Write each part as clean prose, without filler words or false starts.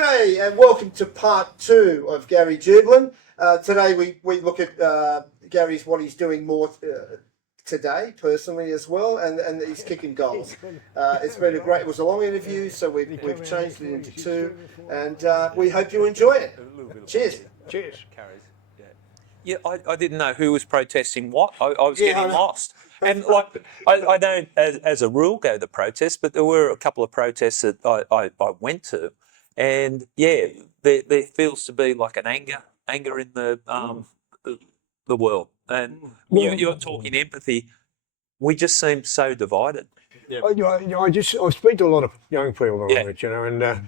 G'day and welcome to part 2 of Gary Jubelin. Today we look at Gary's what he's doing more today personally as well, and he's kicking goals. It's been it was a long interview, so we've changed it into 2, and we hope you enjoy it. Cheers. Cheers. Yeah, I didn't know who was protesting what. I was getting lost. And like I don't, as a rule, go to protests, but there were a couple of protests that I went to, and yeah, there feels to be like an anger in the world. And you're talking empathy. We just seem so divided. Yeah. I speak to a lot of young people on it, you know, and a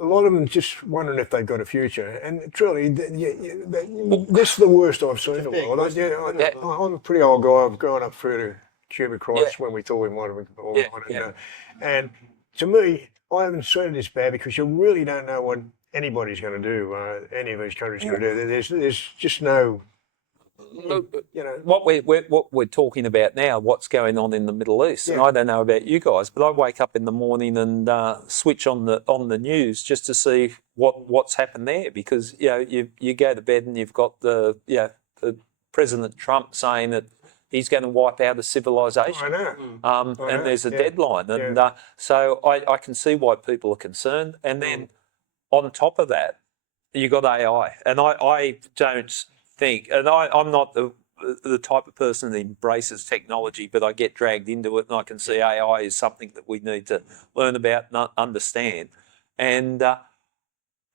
lot of them just wondering if they've got a future. And truly, this is the worst I've seen in the world. I'm a pretty old guy. I've grown up through the Cuba crisis when we thought we might have been all right. And to me, I haven't seen it this bad because you really don't know what anybody's going to do, any of these countries going to do. There's just no... What we're talking about now, what's going on in the Middle East, and I don't know about you guys, but I wake up in the morning and switch on the news just to see what's happened there, because you go to bed and you've got the President Trump saying that he's going to wipe out a civilization. I know. And there's a deadline, and so I can see why people are concerned. And then on top of that, you got AI, and I don't think, and I'm not the type of person that embraces technology, but I get dragged into it, and I can see AI is something that we need to learn about and understand. And I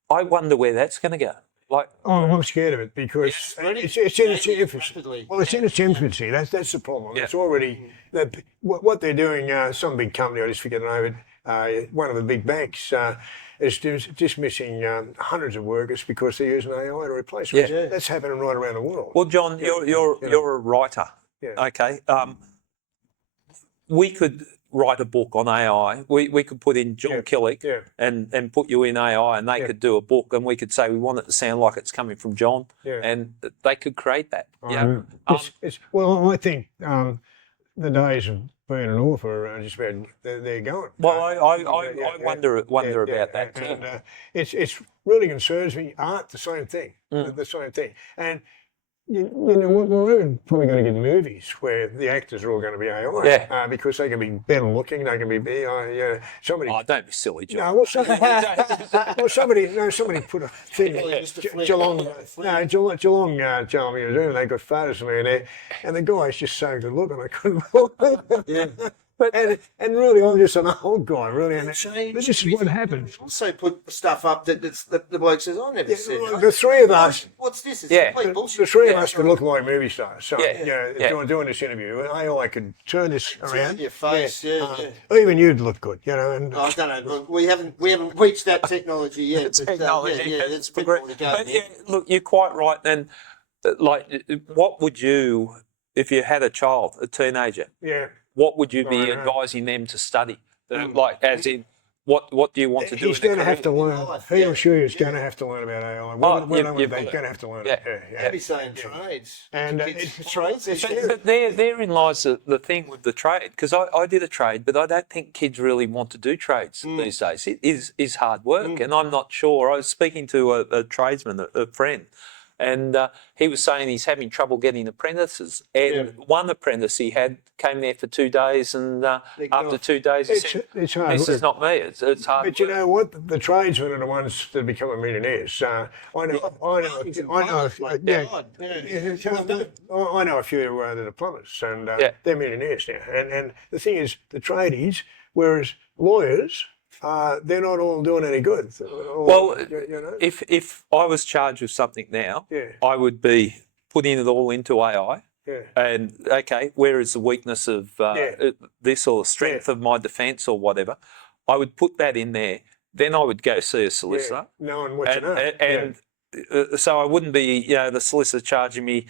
wonder where that's going to go. I'm scared of it because it's in its infancy. Well, it's in its infancy. That's the problem. It's already what they're doing. Some big company, I just forget the name of it. One of the big banks is dismissing hundreds of workers because they're using AI to replace them. That's happening right around the world. Well, John, you're a writer. Okay. We could write a book on AI. We could put in johnrkillick and put you in AI, and they could do a book, and we could say we want it to sound like it's coming from John, and they could create that. Well, I think the days of being an author are just about they're going. Well, I wonder about that too. And, it's really concerns me. Art, the same thing. The same thing. And you know, we're probably going to get movies where the actors are all going to be AI, because they can be better looking, they can be somebody. Oh, don't be silly, John. No, somebody put a thing. Geelong Museum. They got photos of me in there, and the guy's just so good looking. I couldn't. And really, I'm just an old guy, really. And this is what happens. Also put stuff up that the bloke says, I never said that. The three of us. What's this? It's complete bullshit. The three of us could look like movie stars. So, doing this interview, AI could turn this around. Your face, Even you'd look good, you know. And I don't know. Look, we haven't reached that technology yet. Technology, it's a bit more to go. But look, you're quite right. And what would you, if you had a child, a teenager? What would you be advising them to study? As in, what do you want to do? He's going to have to learn. He or she is going to have to learn about AI. They're going to have to learn it. I'd be saying trades. And trades. But therein lies the thing with the trade, because I did a trade, but I don't think kids really want to do trades these days. It is hard work, and I'm not sure. I was speaking to a tradesman, a friend, and he was saying he's having trouble getting apprentices. And one apprentice he had came there for 2 days, and after 2 days he said, it's hard "This is not me. It's hard." But you know what? The tradesmen are the ones that become millionaires. I know a few that are plumbers, and they're millionaires now. And the thing is, the tradies, whereas lawyers, they're not all doing any good. If I was charged with something now, I would be putting it all into AI. And where is the weakness of this or the strength of my defence or whatever? I would put that in there. Then I would go see a solicitor. Knowing what you know. And so I wouldn't be, the solicitor charging me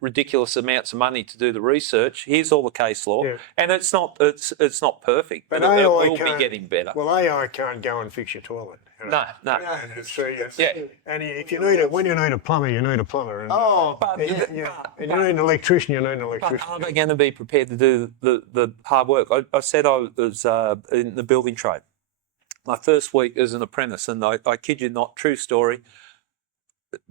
ridiculous amounts of money to do the research. Here's all the case law, and it's not perfect, but it will be getting better. Well, AI can't go and fix your toilet. You know? No. And if you need when you need a plumber, you need a plumber. And, and you need an electrician, you need an electrician. But are they going to be prepared to do the hard work? I said I was in the building trade. my first week as an apprentice, and I kid you not, true story.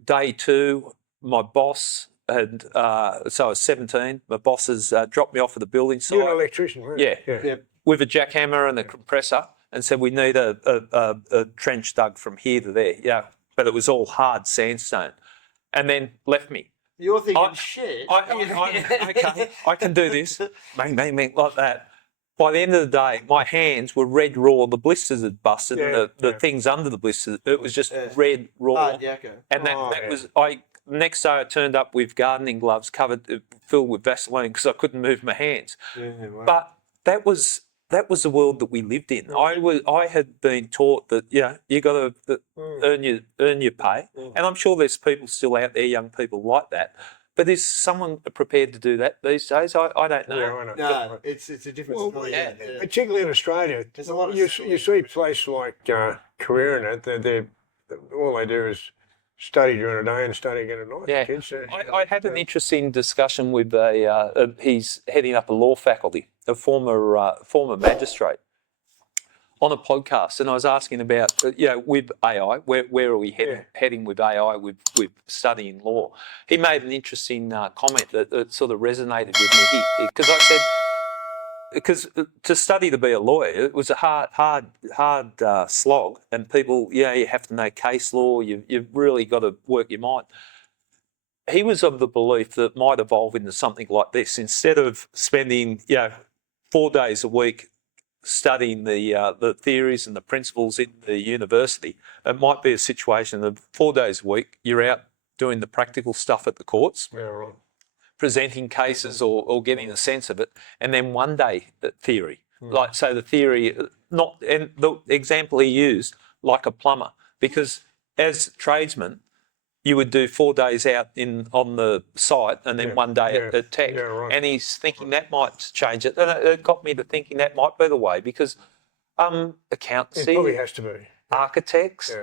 Day 2, my boss had, so I was 17, my boss has dropped me off at the building site. You're an electrician, right? Yeah. With a jackhammer and a compressor, and said we need a trench dug from here to there. Yeah, but it was all hard sandstone, and then left me. You're thinking, shit. Okay, I can do this. Bang, bang, bang, like that. By the end of the day, my hands were red raw. The blisters had busted, and the things under the blisters, it was just red raw. And that was, next day I turned up with gardening gloves covered, filled with Vaseline because I couldn't move my hands. But that was the world that we lived in. I had been taught that you got to earn your pay, and I'm sure there's people still out there, young people like that. But is someone prepared to do that these days? I don't know. Yeah, I know. No, it's a different story. Particularly in Australia, There's a lot of you see places like Korea and that, they're all they do is study during the day and study again at night. Yeah, Kids, I had an interesting discussion with he's heading up a law faculty, a former magistrate, on a podcast, and I was asking about with AI, where are we heading with AI with studying law? He made an interesting comment that sort of resonated with me because I said, because to study to be a lawyer, it was a hard slog, and people, you have to know case law. You've really got to work your mind. He was of the belief that it might evolve into something like this. Instead of spending 4 days a week studying the theories and the principles in the university, it might be a situation of 4 days a week you're out doing the practical stuff at the courts, presenting cases or getting a sense of it, and then 1 day theory. Like, so the theory, and the example he used, like a plumber, because as tradesmen, you would do 4 days out on the site and then 1 day at tech. And he's thinking that might change it. And it got me to thinking that might be the way, because accountancy, it probably has to be. Architects,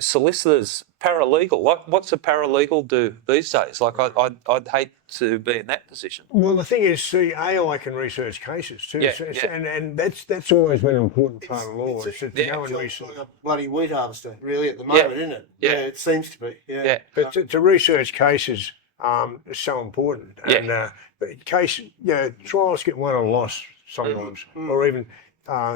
solicitors, paralegal. What's a paralegal do these days? Like, I'd hate to be in that position. Well, the thing is, see, AI can research cases too, and that's always been an important part of law. It's to go and research. Like a bloody wheat harvester, really, at the moment, isn't it? Yeah, it seems to be. Yeah. But to research cases is so important. And but trials get won or lost sometimes, or even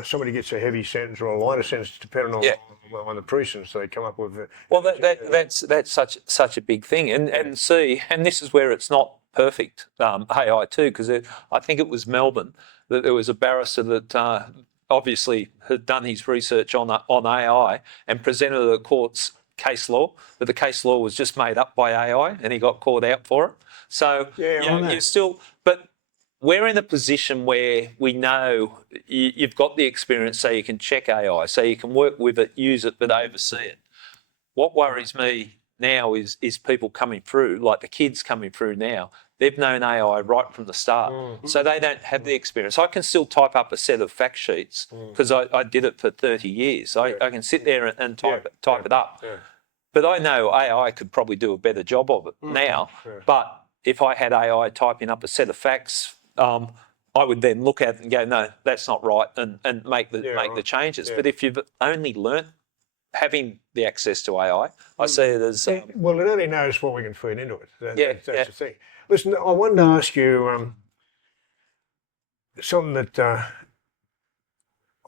somebody gets a heavy sentence or a lighter sentence, depending on the precedents they come up with. Well, that's such a big thing, and this is where it's not perfect, AI too, because I think it was Melbourne that there was a barrister that obviously had done his research on AI and presented the court's case law, but the case law was just made up by AI, and he got caught out for it. So you're still, but we're in a position where we know you've got the experience, so you can check AI, so you can work with it, use it, but oversee it. What worries me now is people coming through, like the kids coming through now. They've known AI right from the start, so they don't have the experience. I can still type up a set of fact sheets because I did it for 30 years. I can sit there and type it up. But I know AI could probably do a better job of it now. But if I had AI typing up a set of facts, I would then look at it and go, no, that's not right, and make the changes. But if you've only learnt having the access to AI, I see it as... well, it only knows what we can feed into it. That's the thing. Listen, I wanted to ask you something that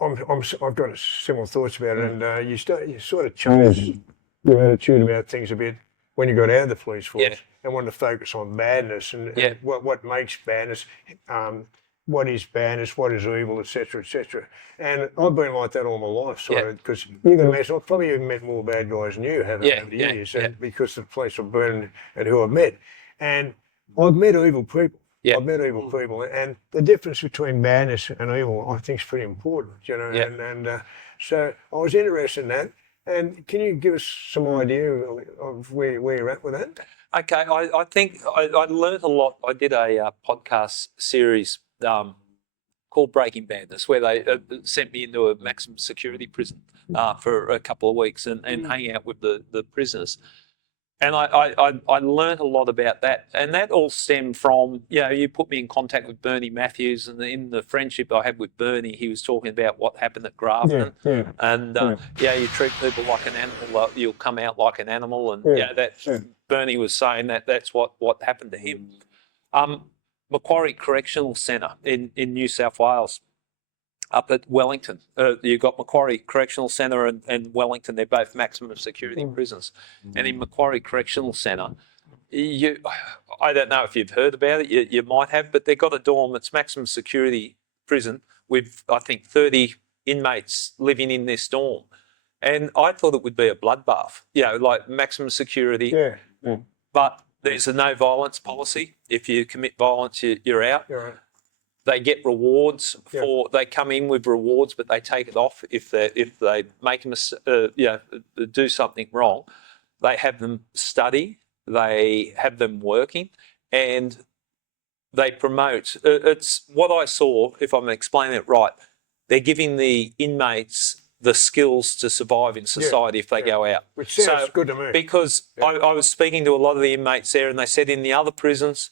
I've got similar thoughts about it, and you sort of changed your attitude about things a bit when you got out of the police force and wanted to focus on badness and what makes badness, what is badness, what is evil, etc., etc. And I've been like that all my life, sort of, because I've probably even met more bad guys than you have over the years, because of the place I've been and who I've met. And I've met evil people. I've met evil people, and the difference between badness and evil, I think, is pretty important. And so I was interested in that. And can you give us some idea of where you're at with that? Okay, I think I learned a lot. I did a podcast series called Breaking Badness, where they sent me into a maximum security prison for a couple of weeks and hang out with the prisoners. And I learned a lot about that. And that all stemmed from, you put me in contact with Bernie Matthews, and in the friendship I had with Bernie, he was talking about what happened at Grafton. And, you treat people like an animal, you'll come out like an animal. And, Bernie was saying that's what happened to him. Macquarie Correctional Centre in New South Wales, up at Wellington. You've got Macquarie Correctional Centre and Wellington. They're both maximum security prisons. And in Macquarie Correctional Centre, I don't know if you've heard about it, you might have, but they've got a dorm, it's maximum security prison with, I think, 30 inmates living in this dorm. And I thought it would be a bloodbath, like maximum security. But there's a no violence policy. If you commit violence, you're out. Right. They get rewards for. They come in with rewards, but they take it off if they make do something wrong. They have them study. They have them working, and they promote. It's what I saw. If I'm explaining it right, they're giving the inmates the skills to survive in society if they go out. Which sounds good to me. Because I was speaking to a lot of the inmates there, and they said in the other prisons,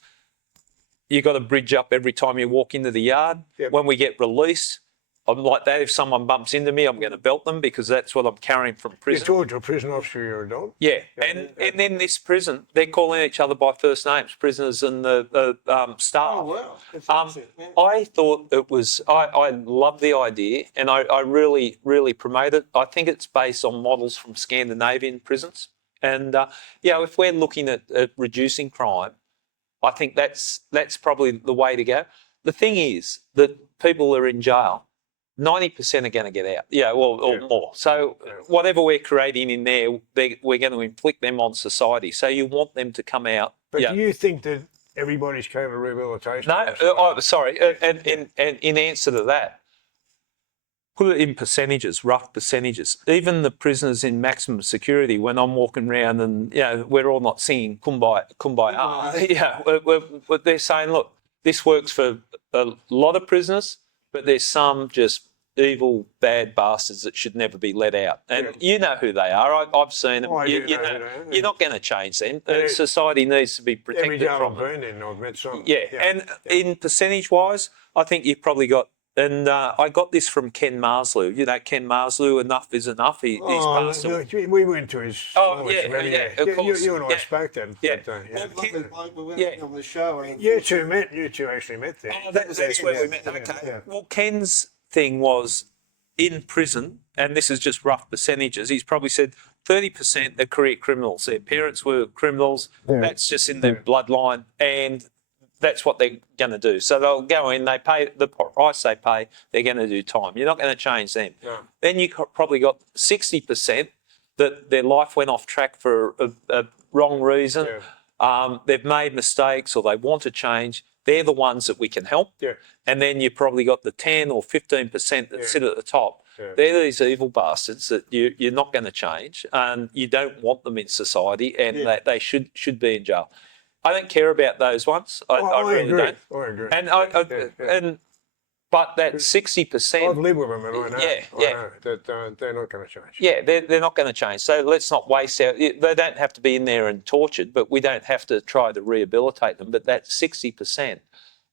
you got to bridge up every time you walk into the yard. When we get released, I'm like that. If someone bumps into me, I'm going to belt them because that's what I'm carrying from prison. You told your prison officer you're a dog? And then this prison, they're calling each other by first names, prisoners and the staff. Oh, wow. I thought it was, I love the idea, and I really, really promote it. I think it's based on models from Scandinavian prisons. And, if we're looking at reducing crime, I think that's probably the way to go. The thing is that people are in jail, 90% are going to get out, or more. So whatever we're creating in there, we're going to inflict them on society. So you want them to come out. But do you think that everybody's came to rehabilitation? No, sorry. And in answer to that, put it in percentages, rough percentages. Even the prisoners in maximum security, when I'm walking around and, we're all not singing Kumbaya. They're saying, look, this works for a lot of prisoners, but there's some just evil, bad bastards that should never be let out. And you know who they are. I've seen them. You're not going to change them. Society needs to be protected from them. I've met some. And in percentage-wise, I think you've probably got. And I got this from Ken Marslew. You know, Ken Marslew, enough is enough. He's passed away. We went to his. Of course. You and I spoke then. We went on the show. You two actually met there. Oh, that's where we met. Okay. Well, Ken's thing was in prison, and this is just rough percentages. He's probably said 30% are career criminals. Their parents were criminals. That's just in their bloodline, and that's what they're going to do. So they'll go in, they pay the price they pay, they're going to do time. You're not going to change them. No. Then you probably got 60% that their life went off track for a wrong reason. They've made mistakes or they want to change. They're the ones that we can help. And then you probably got the 10 or 15% that sit at the top. They're these evil bastards that you're not going to change, and you don't want them in society, and they should be in jail. I don't care about those ones. I really agree. don't. I agree. But that 60%. I've lived with them, and I know that they're not going to change. Yeah, they're not going to change. So let's not waste our. They don't have to be in there and tortured, but we don't have to try to rehabilitate them. But that 60%,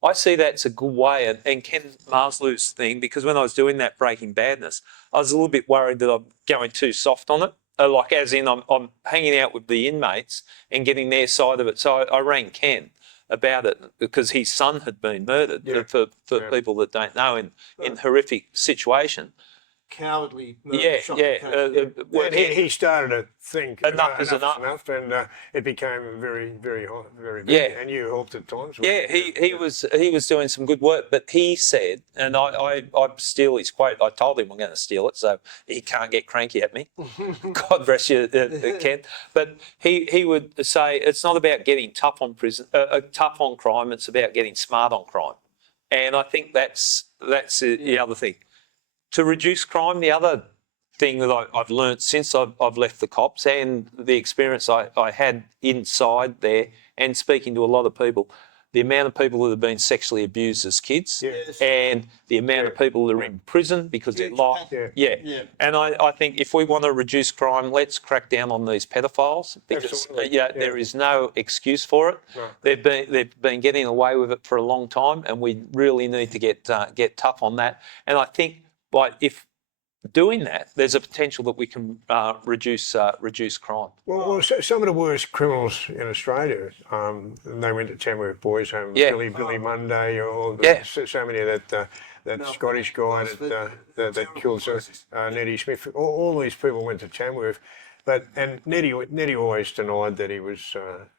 I see that's a good way. And Ken Marslew's thing, because when I was doing that Breaking Badness, I was a little bit worried that I'm going too soft on it. Like as in I'm hanging out with the inmates and getting their side of it. So I rang Ken about it because his son had been murdered, for people that don't know, in horrific situation. Cowardly murder. He started to think enough is enough, and it became very, very hot, very big. And you helped at times. He was doing some good work, but he said, and I steal his quote. I told him I'm going to steal it, so he can't get cranky at me. God bless you, Ken. But he would say it's not about getting tough on tough on crime. It's about getting smart on crime, and I think that's the other thing. To reduce crime, the other thing that I've learnt since I've left the cops and the experience I had inside there and speaking to a lot of people, the amount of people that have been sexually abused as kids, Yes. and the amount of people that are in prison because they're life. Yeah. And I think if we want to reduce crime, let's crack down on these pedophiles, because Absolutely. there is no excuse for it. No. They've been getting away with it for a long time, and we really need to get tough on that. And I think if doing that, there's a potential that we can reduce crime. Well, some of the worst criminals in Australia, they went to Tamworth Boys Home. Billy Monday, or so many of that Scottish guy that killed Nettie Smith. All these people went to Tamworth. And Nettie always denied that he was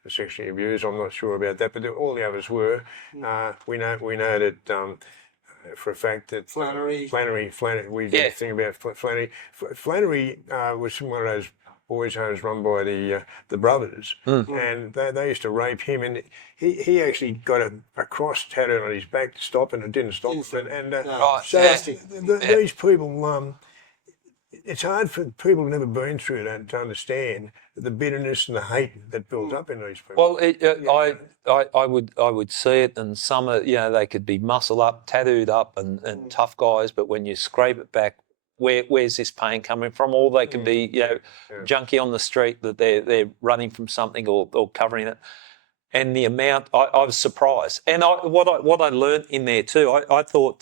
sexually abused. I'm not sure about that, but all the others were. We know that for a fact that Flannery. We did a thing about Flannery. Flannery was one of those boys' homes run by the brothers, and they used to rape him, and he actually got a cross tattooed on his back to stop, and it didn't stop. These people. It's hard for people who've never been through that to understand the bitterness and the hate that builds up in these people. Well, I would see it, and some are, they could be muscle up, tattooed up, and tough guys, but when you scrape it back, where's this pain coming from? Or they could be, junkie on the street that they're running from something or covering it. And the amount, I was surprised. And what I learned in there too, I thought,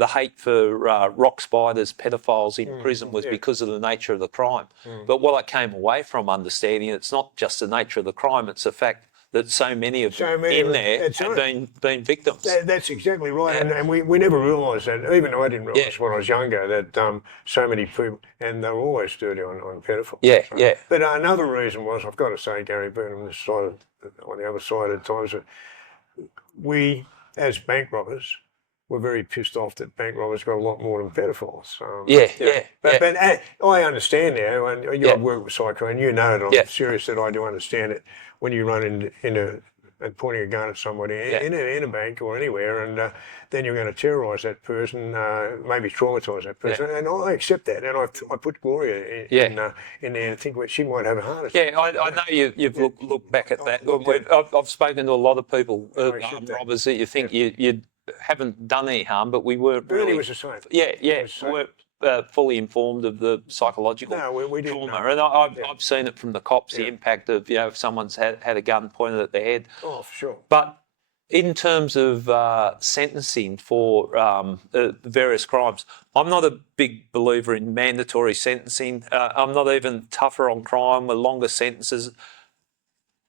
the hate for rock spiders, pedophiles in prison was because of the nature of the crime. But what I came away from understanding, it's not just the nature of the crime, it's the fact that so many of them in there have been victims. That's exactly right. And we never realised that. Even I didn't realise when I was younger that so many people, and they were always dirty on pedophiles. But another reason was, I've got to say, Gary, being on the other side at times, we, as bank robbers, were very pissed off that bank robbers got a lot more than pedophiles. But I understand now, and I've worked with Psycho, and you know that I'm serious that I do understand it. When you run into and pointing a gun at somebody in a bank or anywhere, and then you're going to terrorise that person, maybe traumatise that person, and I accept that, and I put Gloria in there and think she might have a heart attack. Yeah, I know you've looked back at that. I've spoken to a lot of people, robbers, that you think you haven't done any harm, but we weren't really. Was the same. We weren't fully informed of the psychological we didn't trauma. know. And I've seen it from the cops, the impact of, if someone's had a gun pointed at their head. Oh, for sure. But in terms of sentencing for various crimes, I'm not a big believer in mandatory sentencing. I'm not even tougher on crime with longer sentences.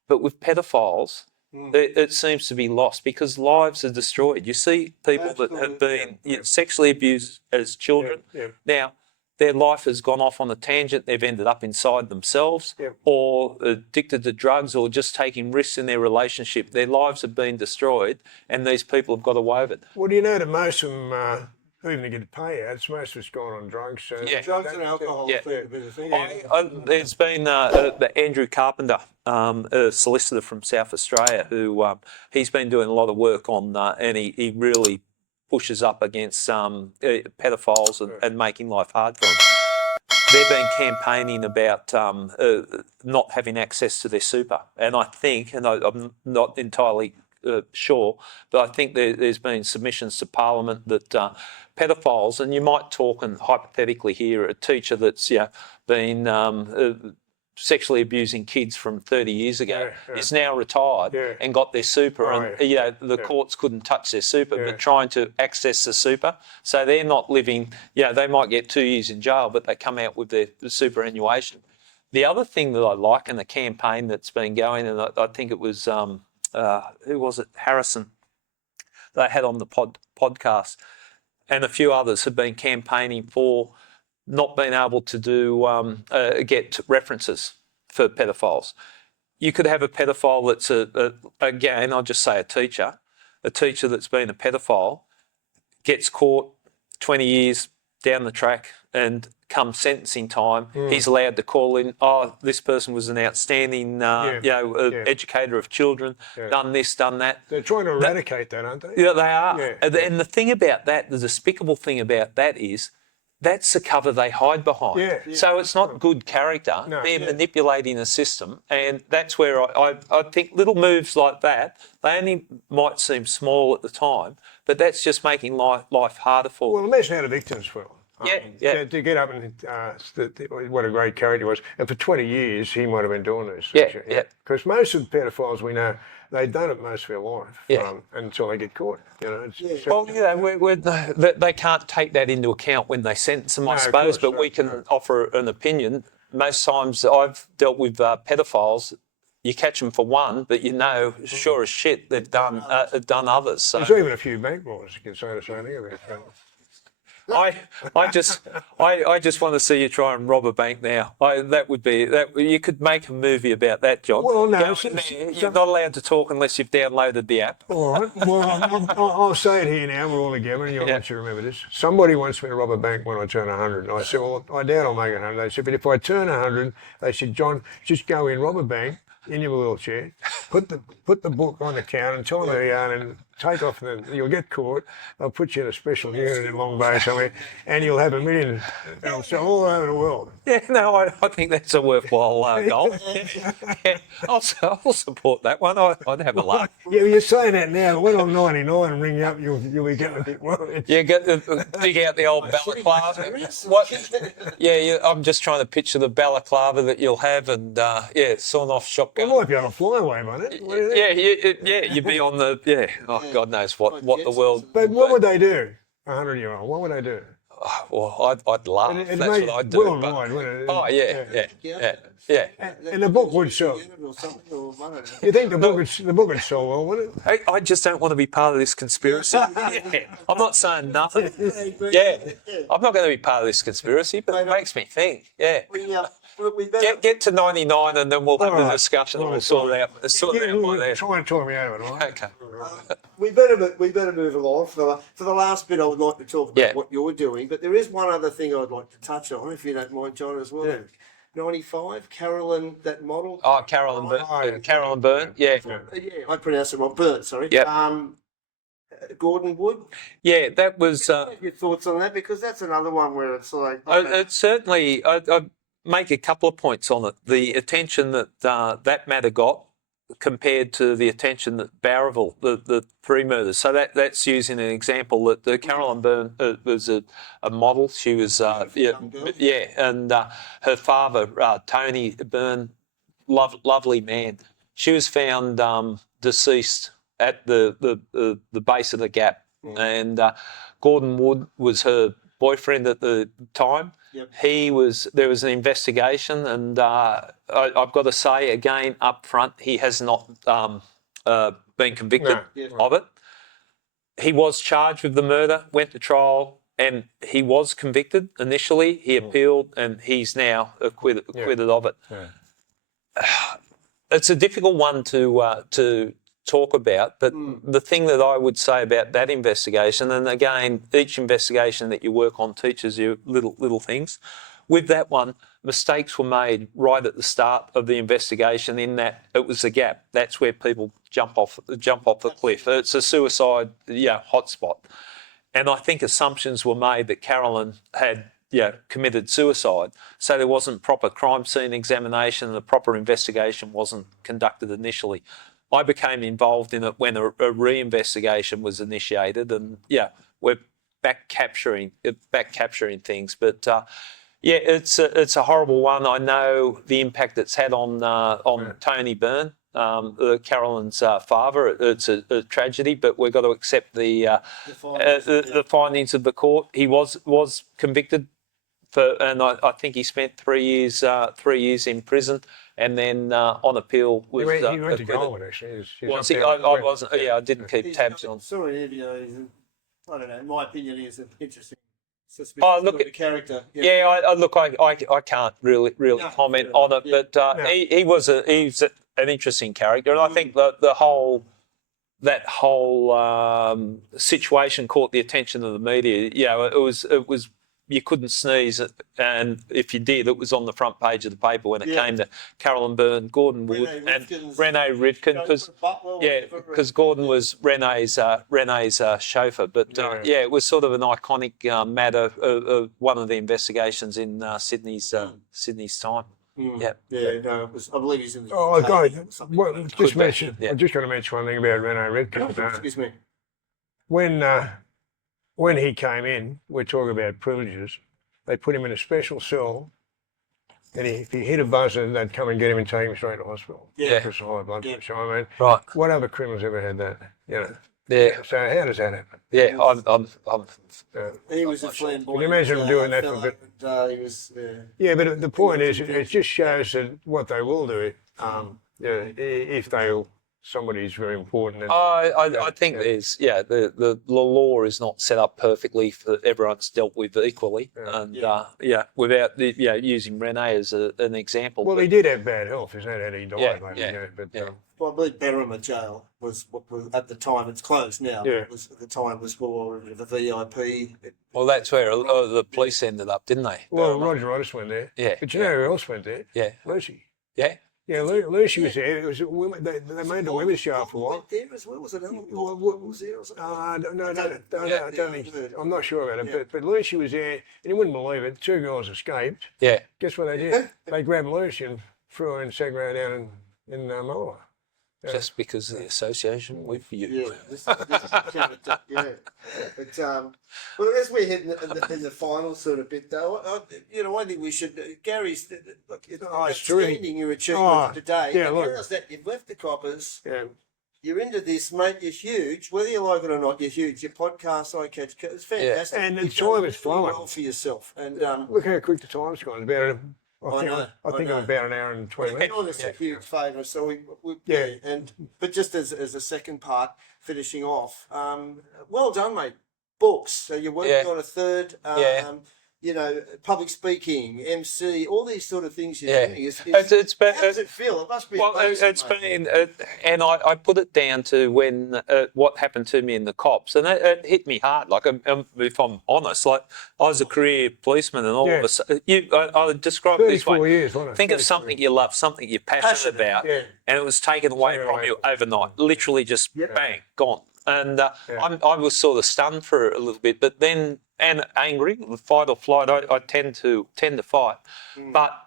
But with pedophiles, it seems to be lost because lives are destroyed. You see people that have been sexually abused as children. Now, their life has gone off on a tangent. They've ended up inside themselves or addicted to drugs or just taking risks in their relationship. Their lives have been destroyed, and these people have got away with it. Well, do you know that most of them, even to get payouts, most of us gone on drugs. So drugs and alcohol. There's been Andrew Carpenter, a solicitor from South Australia, who he's been doing a lot of work on, and he really pushes up against pedophiles and making life hard for them. They've been campaigning about not having access to their super, and I think, and I'm not entirely sure, but I think there's been submissions to Parliament that pedophiles, and you might talk, and hypothetically here, a teacher that's been sexually abusing kids from 30 years ago is now retired and got their super, and the courts couldn't touch their super, but trying to access the super, so they're not living. They might get 2 years in jail, but they come out with their superannuation. The other thing that I like in the campaign that's been going, and I think it was who was it? Harrison. They had on the podcast, and a few others have been campaigning for not being able to do get references for pedophiles. You could have a pedophile that's again, I'll just say a teacher that's been a pedophile, gets caught 20 years down the track, and come sentencing time, he's allowed to call in, this person was an outstanding educator of children, done this, done that. They're trying to eradicate that, aren't they? Yeah, they are. And the thing about that, the despicable thing about that is, that's the cover they hide behind. Yeah. So it's not good character. No. They're manipulating the system, and that's where I think little moves like that, they only might seem small at the time, but that's just making life harder for Well, imagine how the victims felt. Yeah. To get up and what a great character he was. And for 20 years, he might have been doing this. Yeah. Because most of the pedophiles we know, they've done it most of their life until they get caught. You know. Well, they can't take that into account when they sentence them, I suppose, but we can offer an opinion. Most times I've dealt with pedophiles, you catch them for one, but sure as shit, they've done others. So. There's even a few bank robbers you can say the same thing about. I just want to see you try and rob a bank now. You could make a movie about that, John. Well, no, you're not allowed to talk unless you've downloaded the app. All right. Well, I'll say it here now. We're all together, and I want you to remember this. Somebody wants me to rob a bank when I turn 100. And I said, well, I doubt I'll make it 100. They said, but if I turn 100, they said, John, just go in, rob a bank in your wheelchair, put the book on the counter and tell them who you are and take off. You'll get caught. They'll put you in a special unit in Long Bay somewhere, and you'll have $1 million. It'll sell all over the world. Yeah, no, I think that's a worthwhile goal. I'll support that one. I'd have a laugh. Yeah, you're saying that now. But when I'm 99 and ring you up, you'll be getting a bit worried. Yeah, dig out the old balaclava. What? Yeah, I'm just trying to picture the balaclava that you'll have, and sawn off shotgun. I might be on a flyaway, mate. You'd be on the God knows what the world. But what would they do? 100-year-old. What would they do? Well, I'd laugh. That's what I'd do. Worldwide, wouldn't it? Oh yeah. And the book would sell. You think the book would sell well, wouldn't it? I just don't want to be part of this conspiracy. I'm not saying nothing. I'm not going to be part of this conspiracy, but it makes me think. Yeah. Get to 99 and then we'll have a discussion and we'll sort it out. Try and talk me out of it, all right? Okay. We better move along. For the last bit, I would like to talk about what you're doing, but there is one other thing I'd like to touch on, if you don't mind, John, as well. Yeah. 95, Carolyn, that model. Oh, Carolyn Byrne. Carolyn Byrne, yeah. I pronounced it wrong. Byrne, sorry. Yep. Gordon Wood. Yeah, that was. Your thoughts on that, because that's another one where it's like. It's certainly. I'd make a couple of points on it. The attention that that matter got compared to the attention that Barraville, the three murders. So that's using an example that Carolyn Byrne was a model. She was and her father Tony Byrne, lovely man. She was found deceased at the base of the gap, and Gordon Wood was her boyfriend at the time. Yep. There was an investigation, and I've got to say again up front, he has not been convicted of it. He was charged with the murder, went to trial, and he was convicted initially. He appealed, and he's now acquitted of it. Yeah. It's a difficult one to talk about, but the thing that I would say about that investigation, and again, each investigation that you work on teaches you little things. With that one, mistakes were made right at the start of the investigation, in that it was a gap. That's where people jump off the cliff. It's a suicide hotspot, and I think assumptions were made that Carolyn had committed suicide, so there wasn't proper crime scene examination, and the proper investigation wasn't conducted initially. I became involved in it when a re-investigation was initiated, and we're back capturing things. But it's a horrible one. I know the impact it's had on Tony Byrne, Carolyn's father. It's a tragedy, but we've got to accept the findings of the court. He was convicted and I think he spent 3 years in prison. And then on appeal was he went to Goldwood, actually. I wasn't. Yeah, I didn't keep tabs on. Sorry, I don't know. In my opinion, he's an interesting, suspicious sort of character. I can't really comment on it, but he's an interesting character, and I think that whole situation caught the attention of the media. It was you couldn't sneeze, and if you did, it was on the front page of the paper when it came to Carolyn Byrne, Gordon Wood, and Renee Rifkin, because Gordon was Renee's chauffeur. But it was sort of an iconic matter of one of the investigations in Sydney's time. Yeah, no, it was, I believe he's in the Oh, UK God. or something Well, like that. just mention. I'm just going to mention one thing about Rene Rifkin. Excuse me. When he came in, we're talking about privileges. They put him in a special cell, and if he hit a buzzer, they'd come and get him and take him straight to hospital. Yeah. For high blood pressure. I mean, Right. what other criminals ever had that? You know. Yeah. So how does that happen? Yeah. I'm He was a flamboyant. Can you imagine him doing that for a bit? He was. Yeah, but the point is, it just shows that what they will do, if somebody is very important. And, I think there's the law is not set up perfectly for everyone's dealt with equally, without using Rene as an example. Well, he did have bad health, isn't that? And he died Well, I believe Berrima Jail was at the time. It's closed now. Yeah. At the time was for the VIP. Well, that's where the police ended up, didn't they? Well, Roger Otis went there. Yeah. But you know who else went there? Yeah. Lucy. Yeah. Yeah, Lucy was there. It was they made the women's show for a while. There as well. Was it Ellen was there or something? I don't think. I'm not sure about it. But Lucy was there, and you wouldn't believe it. 2 girls escaped. Yeah. Guess what they did? They grabbed Lucy and threw her in Segway down in Mola. Yeah. Just because of the association with you. Yeah, this yeah. But well, as we're hitting in the final sort of bit, though, I think we should. Gary's look. It's outstanding your achievement today. Yeah, look. Realize that you've left the Coppers. Yeah. You're into this, mate. You're huge. Whether you like it or not, you're huge. Your podcast, I catch, it's fantastic. And the You've done time is flowing. well for yourself. And Look how quick the time's gone. About I think I'm know. about an hour and 20 minutes. doing us a huge favour. So we but just as a second part, finishing off, well done, mate. Books. So you're working on a third. Public speaking, MC, all these sort of things you're doing. It's been, how does it feel? It must be. Well, amazing, it's been, and I put it down to when what happened to me in the cops, and it hit me hard. Like, if I'm honest, like I was a career policeman, and all of a sudden, I describe it this way: 34 years, wasn't it? think of something you love, something you're passionate about, and it was taken away from you overnight. Literally, just bang, gone. And I was sort of stunned for a little bit, but then and angry, fight or flight. I tend to fight, but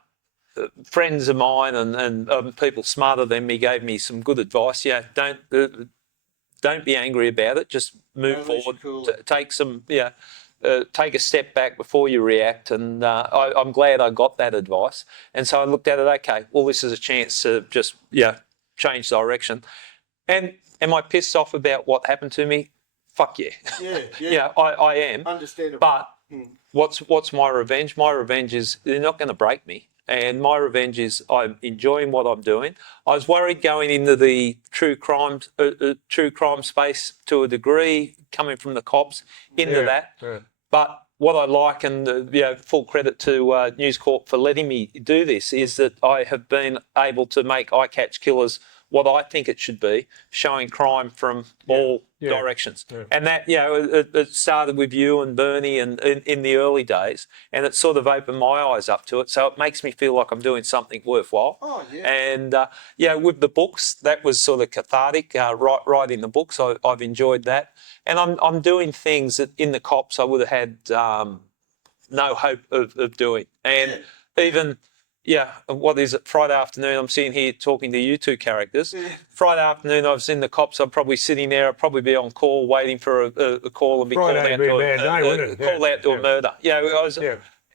friends of mine and people smarter than me gave me some good advice. Yeah, don't be angry about it. Just move forward. Take some take a step back before you react. And I'm glad I got that advice. And so I looked at it. Okay, well, this is a chance to just change direction. And am I pissed off about what happened to me? Fuck yeah. I am. Understandable. But what's my revenge? My revenge is they're not going to break me. And my revenge is I'm enjoying what I'm doing. I was worried going into the true crime space to a degree, coming from the cops into that. Yeah. But what I like, and full credit to News Corp for letting me do this, is that I have been able to make I Catch Killers what I think it should be, showing crime from all directions. Yeah. And that, it started with you and Bernie and in the early days, and it sort of opened my eyes up to it. So it makes me feel like I'm doing something worthwhile. Oh, yeah. And, with the books, that was sort of cathartic, writing the books. I've enjoyed that. And I'm doing things that in the cops I would have had no hope of doing. And even... what is it? Friday afternoon, I'm sitting here talking to you two characters. Yeah. Friday afternoon, I was in the cops. I'm probably sitting there. I'd probably be on call, waiting for a call and be called out to a murder. I was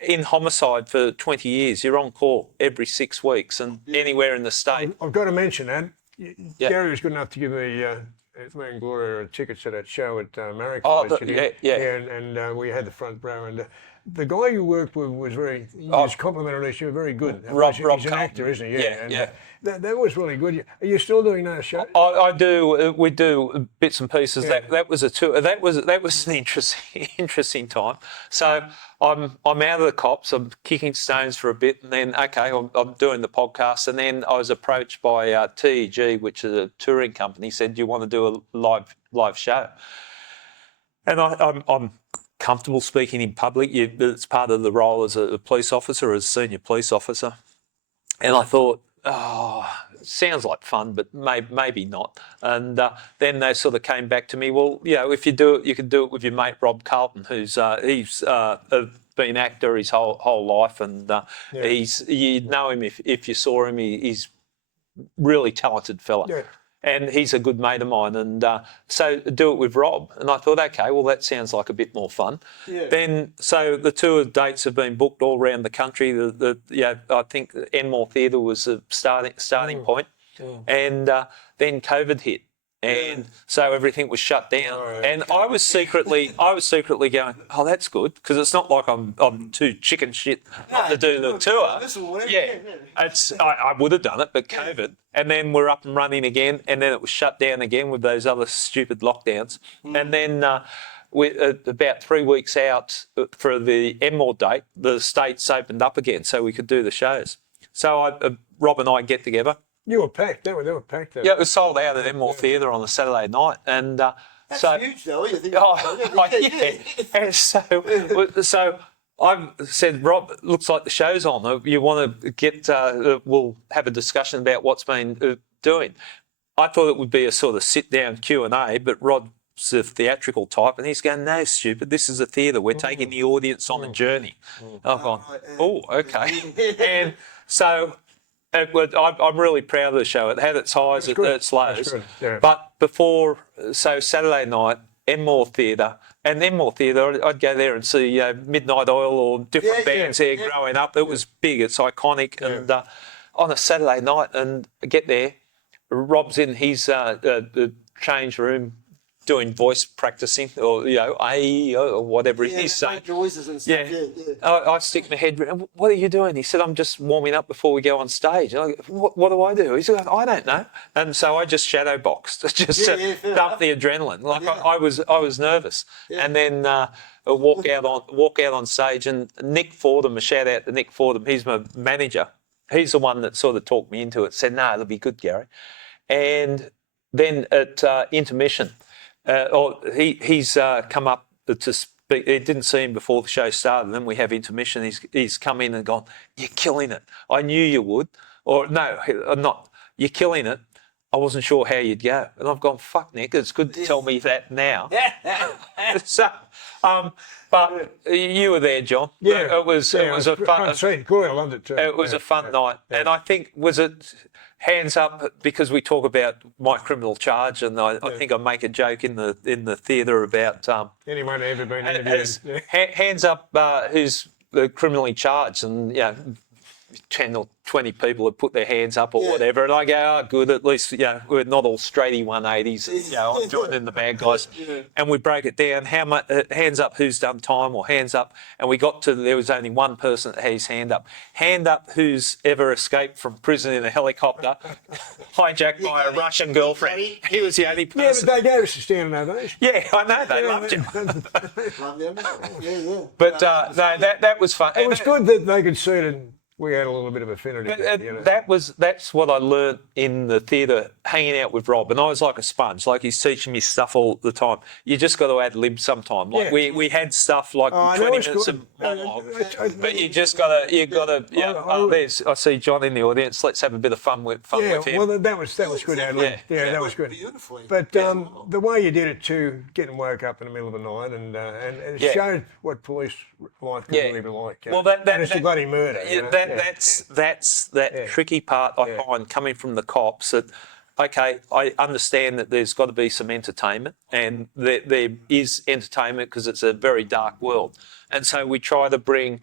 in homicide for 20 years. You're on call every 6 weeks and anywhere in the state. I've got to mention that. Gary was good enough to give me and Gloria tickets to that show at Maccas. And we had the front row. And the guy you worked with was was complimentary. You were very good. He's an actor, isn't he? Yeah. That was really good. Are you still doing those shows? I do. We do bits and pieces. Yeah. That was a tour. That was an interesting time. So I'm out of the cops. I'm kicking stones for a bit, and then I'm doing the podcast, and then I was approached by TEG, which is a touring company. Said, "Do you want to do a live show?" And I'm comfortable speaking in public. It's part of the role as a police officer, as a senior police officer. And I thought, oh, sounds like fun, but maybe not. And then they sort of came back to me, well, if you do it, you can do it with your mate Rob Carlton, who's he's been actor his whole life, and you'd know him if you saw him. He's really talented fella. Yeah. And he's a good mate of mine, and so do it with Rob. And I thought, okay, well, that sounds like a bit more fun. Yeah. Then, so the tour dates have been booked all around the country. I think Enmore Theatre was the starting point, and then COVID hit. And so everything was shut down, and I was secretly going, oh, that's good, because it's not like I'm too chicken shit not to do the tour. I would have done it, but COVID, and then we're up and running again, and then it was shut down again with those other stupid lockdowns, and then about 3 weeks out for the Enmore date, the states opened up again, so we could do the shows. So Rob and I get together. You were packed. They were packed. Yeah, it was sold out at Enmore Theatre on a Saturday night, and that's huge, though. You think? And so I said, Rob, looks like the show's on. You want to get? We'll have a discussion about what's been doing. I thought it would be a sort of sit-down Q&A, but Rod's a theatrical type, and he's going, no, stupid. This is a theatre. We're taking the audience on a journey. I've gone, oh, okay, and so. I'm really proud of the show. It had its highs, its lows. Yeah. But Saturday night, Enmore Theatre, and Enmore Theatre, I'd go there and see Midnight Oil or different bands there growing up. It was big, it's iconic. Yeah. And on a Saturday night, and I get there, Rob's in his the change room doing voice practicing, or or whatever it is. Make noises and stuff. I stick my head. What are you doing? He said, I'm just warming up before we go on stage. And I go, what do I do? He said, I don't know. And so I just shadow boxed, just dump the adrenaline. I was nervous, and then walk out on stage. And Nick Fordham, a shout out to Nick Fordham. He's my manager. He's the one that sort of talked me into it. Said, no, it'll be good, Gary. And then at intermission. He's come up to speak. It didn't see him before the show started. And then we have intermission. He's come in and gone, you're killing it. I knew you would. Or no, I'm not. You're killing it. I wasn't sure how you'd go. And I've gone, fuck, Nick, it's good to tell me that now. So, but you were there, John. Yeah. It was a fun scene. Cool, I loved it too. It was a fun night. Yeah. And I think, was it hands up, because we talk about my criminal charge, and I think I make a joke in the theatre about anyone ever been interviewed. Hands up who's criminally charged, and 10 or 20 people have put their hands up or whatever, and I go, oh, good, at least we're not all straighty 180s. I'm joining the bad guys, and we break it down. How much hands up who's done time, or hands up, and we got to there was only one person that had his hand up. Hand up who's ever escaped from prison in a helicopter, hijacked by a Russian girlfriend. He was the only person. Yeah, but they gave us a standing ovation. Yeah, I know they loved you. Loved But no, that was fun. It was good that they could see it. And we had a little bit of affinity. That's what I learnt in the theatre, hanging out with Rob, and I was like a sponge. Like, he's teaching me stuff all the time. You just got to ad lib sometime. Like we had stuff like 20 minutes of monologue, but you gotta. I see John in the audience. Let's have a bit of fun with him. Well, that was good ad lib. Yeah, that was good. Beautifully. But the way you did it too, getting woke up in the middle of the night, and it showed what police life can really be like. Well, and it's a bloody murder. That's that tricky part I find coming from the cops. That okay, I understand that there's got to be some entertainment, and there is entertainment because it's a very dark world, and so we try to bring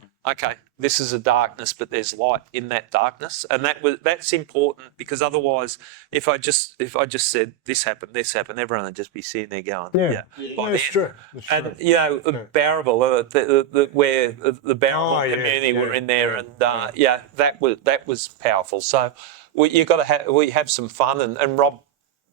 this is a darkness, but there's light in that darkness, and that's important, because otherwise, if I just said this happened, everyone would just be sitting there going, that's true. And Barraville, where the Barraville community were in there, and that was powerful. So we have some fun, and Rob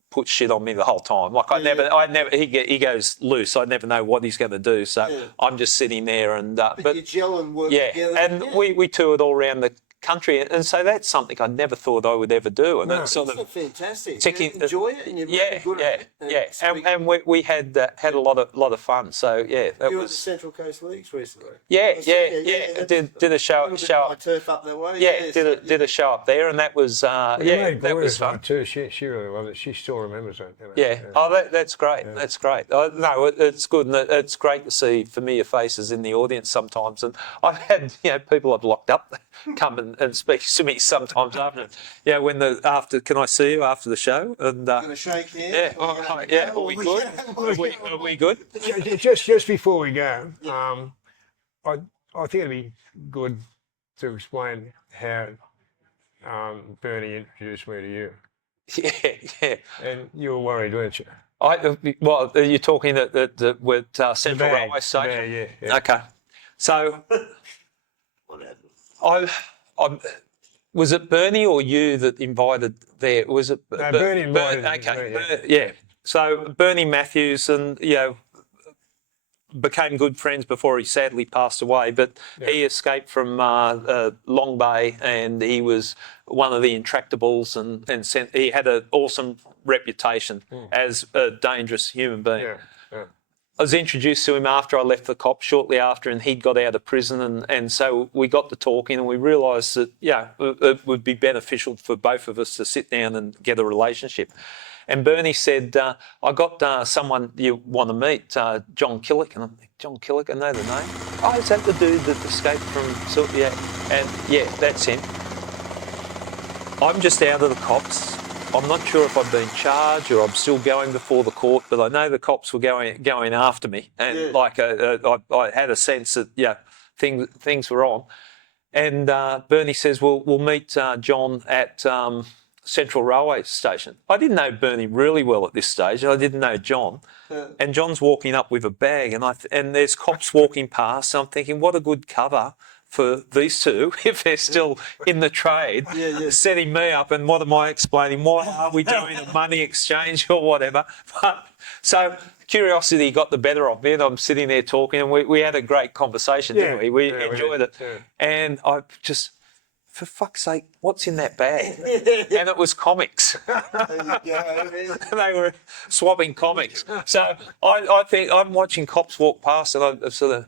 put shit on me the whole time. Like I never. He goes loose. I never know what he's going to do. So I'm just sitting there, and but you gel and work together. And we toured all around country, and so that's something I never thought I would ever do, and it's sort of fantastic. ticking, You enjoy it, and you're really good at it. and we had a lot of fun. So yeah, that You were at was the Central Coast Leagues recently. yeah. That's Did a show my turf up that way. Yeah, did a show up there, and that was that was fun too. She really loved it. She still remembers that. You know. Yeah. Oh, that's great. Yeah. That's great. No, it's good, and it's great to see familiar faces in the audience sometimes. And I've had people I've locked up come and speak to me sometimes after. Yeah, can I see you after the show? And gonna shake hands. Yeah. Are we good? Are we good? Just before we go, I think it'd be good to explain how Bernie introduced me to you. Yeah. And you were worried, weren't you? Well, are you talking with Central Railway Station? Yeah. Okay. So, What happened? I was it Bernie or you that invited there? Was it Bernie invited? Okay. Yeah. So Bernie Matthews and became good friends before he sadly passed away. But he escaped from Long Bay, and he was one of the intractables, and he had an awesome reputation as a dangerous human being. Yeah. I was introduced to him after I left the cops, shortly after, and he'd got out of prison, and so we got to talking, and we realised that it would be beneficial for both of us to sit down and get a relationship. And Bernie said, I got someone you want to meet, John Killick. And I'm like, John Killick, I know the name. Oh, is that the dude that escaped from... that's him. I'm just out of the cops. I'm not sure if I've been charged or I'm still going before the court, but I know the cops were going after me. And I had a sense that, things were on. And Bernie says, we'll meet John at... Central Railway Station. I didn't know Bernie really well at this stage. I didn't know John. And John's walking up with a bag, and there's cops walking past. And I'm thinking, what a good cover for these two if they're still in the trade, setting me up. And what am I explaining? Why are we doing a money exchange or whatever? But so curiosity got the better of me, and I'm sitting there talking, and we had a great conversation, didn't we? We enjoyed it. Yeah. And I just... For fuck's sake, what's in that bag? And it was comics. They were swapping comics. So I think I'm watching cops walk past, and I sort of...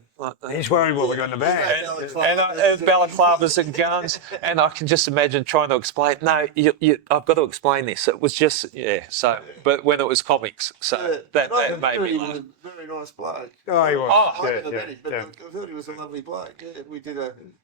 He's worried what we got in the bag. And balaclavas and guns, and I can just imagine trying to explain. No, I've got to explain this. It was just So, but when it was comics, so that made me laugh. Very nice bloke. Oh, he was. I never met him, but I thought he was a lovely bloke. Yeah,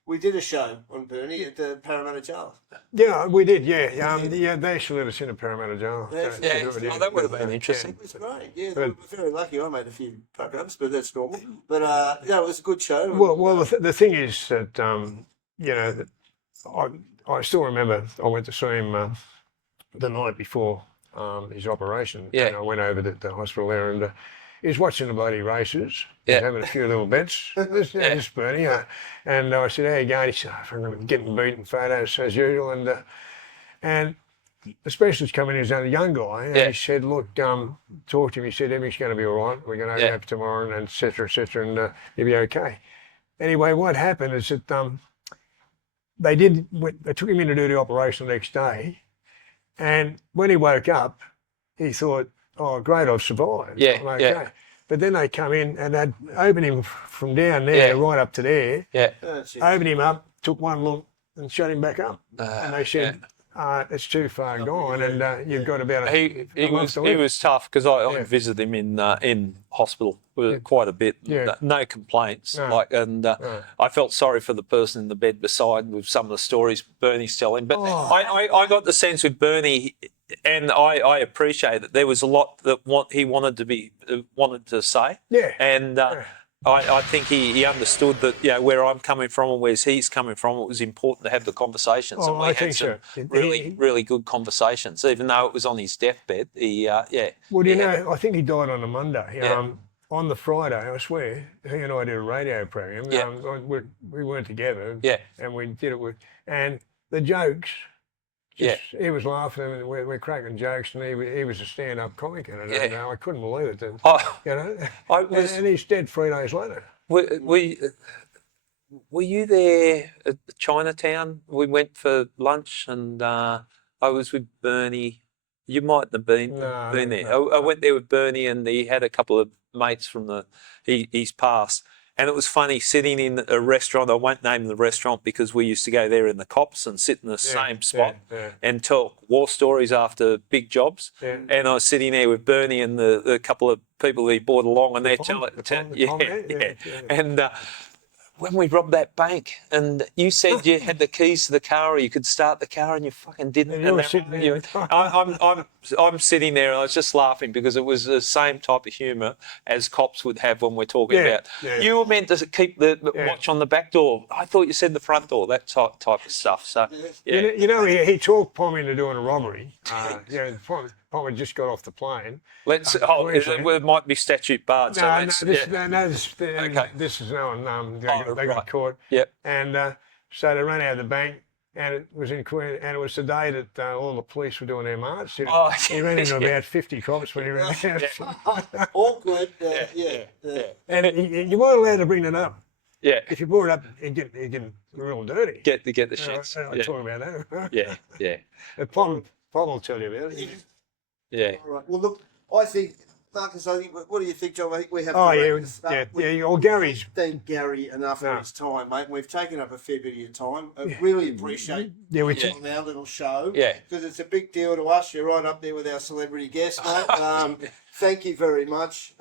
we did a show on Bernie at the Parramatta Jail. Yeah, we did. Yeah, they actually let us in at Parramatta Jail. That would have been interesting. It was great. Yeah, we were very lucky. I made a few fuck-ups, but that's normal. But it was a good show. Well, the thing is that that I still remember I went to see him the night before his operation. Yeah. And I went over to the hospital there, and he was watching the bloody races. Yeah. Having a few little bets. Just Bernie. And I said, "How you going?" He said, "I'm getting beaten fat as usual." And the specialist came in, he was a young guy, and he said, "Look, talk to him." He said, "Everything's going to be all right. We're going to open up tomorrow, and et cetera, and you'll be okay." Anyway, what happened is that they took him in to do the operation the next day, and when he woke up, he thought, "Oh, great, I've survived. I'm okay." Yeah. But then they come in and they'd opened him from down there right up to there. Yeah. Opened him up, took one look, and shut him back up. And they said, it's too far gone, and you've got about he was tough because I visited him in hospital quite a bit. No complaints. I felt sorry for the person in the bed beside with some of the stories Bernie's telling. But I got the sense with Bernie, and I appreciate that there was a lot that he wanted to say. Yeah. And I think he understood that where I'm coming from and where he's coming from, it was important to have the conversations, and we had some really good conversations, even though it was on his deathbed. Well, I think he died on a Monday. On the Friday, I swear, he and I did a radio program. We weren't together. And we did it and the jokes. He was laughing, and we're cracking jokes, and he was a stand-up comic, and I couldn't believe it. And he's dead 3 days later. were you there at Chinatown? We went for lunch, and I was with Bernie. You mightn't have been No, been there. no. I went there with Bernie, and he had a couple of mates from his past. And it was funny sitting in a restaurant. I won't name the restaurant because we used to go there in the cops and sit in the same spot and tell war stories after big jobs. Yeah. And I was sitting there with Bernie and the couple of people he brought along, and they're telling, And when we robbed that bank, and you said you had the keys to the car, or you could start the car, and you fucking didn't. And you were sitting there. I'm sitting there, and I was just laughing because it was the same type of humour as cops would have when we're talking about. Yeah. You were meant to keep the watch on the back door. I thought you said the front door. That type of stuff. So yeah. You know, he talked Pom into doing a robbery. Pom had just got off the plane. It might be statute barred. This is no, they got caught. Yep. And so they ran out of the bank, and it was in Queen, and it was the day that all the police were doing their march. He ran into about 50 cops when he ran out. Awkward. And you weren't allowed to bring it up. Yeah. If you brought it up, it get real dirty. Get the shits. I talk about that. Yeah. Pom will tell you about it. Yeah. All right. Well, look, I think, Marcus, what do you think, John? I think we have Well, Gary's... thank Gary enough for his time, mate. We've taken up a fair bit of your time. I really appreciate on our little show. Yeah. Because it's a big deal to us. You're right up there with our celebrity guest, mate. Thank you very much.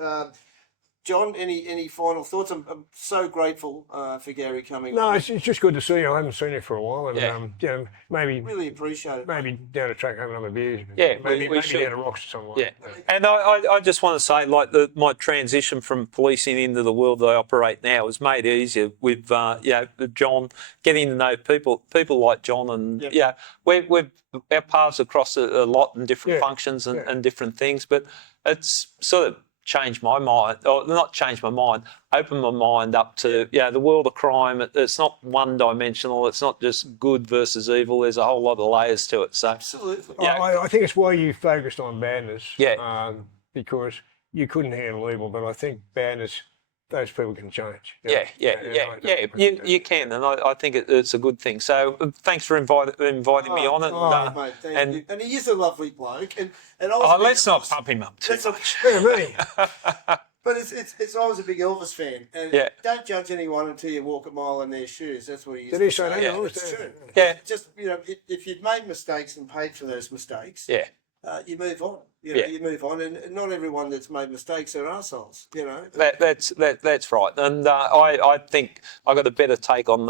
John, any final thoughts? I'm so grateful for Gary coming on. No, it's just good to see you. I haven't seen you for a while, and maybe really appreciate it. Maybe down the track having another beer. Yeah, maybe should. down the rocks or somewhere. Yeah, and I just want to say, like, my transition from policing into the world that I operate now was made easier with John, getting to know people like John, and we've our paths across a lot in different functions and different things, but it's sort of changed my mind, or not changed my mind, opened my mind up to the world of crime. It's not one dimensional. It's not just good versus evil. There's a whole lot of layers to it. So absolutely, I think it's why you focused on badness. Yeah, because you couldn't handle evil, but I think badness, those people can change. You can, and I think it's a good thing. So thanks for inviting me on it. Mate, thank you. And he is a lovely bloke. And let's not pump him up too much. But it's I was a big Elvis fan, and don't judge anyone until you walk a mile in their shoes. That's what he used to say. Did he say that? It's true. Yeah. Just if you've made mistakes and paid for those mistakes, you move on. You move on, and not everyone that's made mistakes are arseholes. That's right, and I think I got a better take on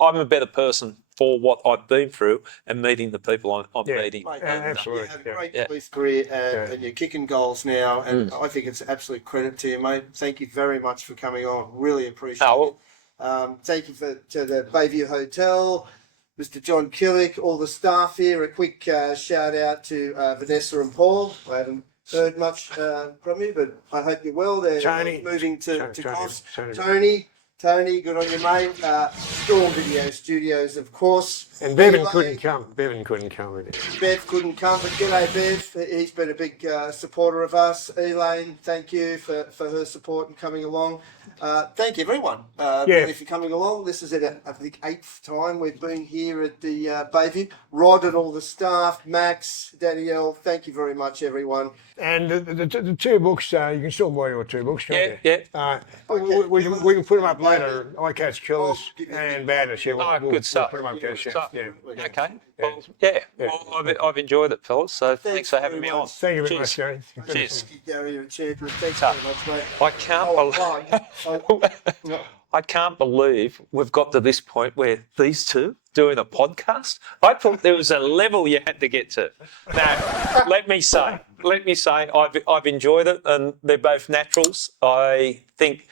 I'm a better person for what I've been through and meeting the people I'm meeting. Mate, absolutely. You had a great police career, and you're kicking goals now, and I think it's absolute credit to you, mate. Thank you very much for coming on. Really appreciate it. Thank you to the Bayview Hotel, Mr. John Killick, all the staff here. A quick shout out to Vanessa and Paul. I haven't heard much from you, but I hope you're well. They're moving to Goss. Tony, good on you, mate. Storm Video Studios, of course. And Bevan couldn't come. Bev couldn't come, but g'day, Bev. He's been a big supporter of us. Elaine, thank you for her support and coming along. Thank you, everyone, really for coming along. This is I think 8th time we've been here at the Bayview. Rod and all the staff, Max, Danielle, thank you very much, everyone. And the two books, you can still buy your two books, can't you? We can put them up later. I Catch Killers and Badness. Good stuff. We'll put them up, Okay. Well, I've enjoyed it, fellas. So thanks for having me on. Thank you very much, Gary. Cheers. Gary, you're a champion. Thanks very much, mate. I can't believe we've got to this point where these two doing a podcast. I thought there was a level you had to get to. Now, let me say, I've enjoyed it, and they're both naturals. I think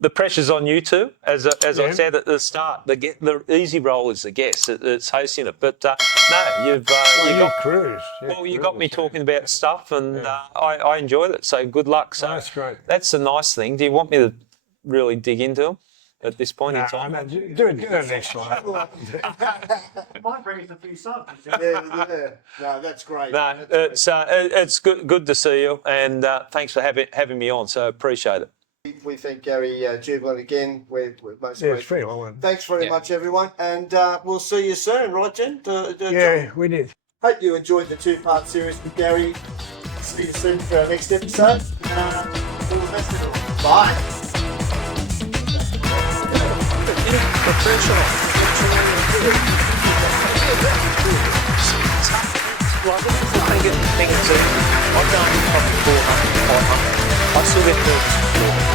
the pressure's on you two, as I said at the start. The easy role is the guest. It's hosting it, but no, you got me talking about stuff, and I enjoyed it. So good luck. So that's great. That's a nice thing. Do you want me to really dig into them at this point in time? No, do it next time. Might bring us a few subs. No, that's great. No, it's good to see you, and thanks for having me on. So appreciate it. We thank Gary Jubelin again. We're most Yeah, it's grateful. fair. I won't. Thanks very much, everyone, and we'll see you soon, right, Jen? Yeah, we did. Hope you enjoyed the two-part series with Gary. See you soon for our next episode. All the best of it. Bye. Like, this is the thing too. I've done probably 400, 500. I still get nervous before.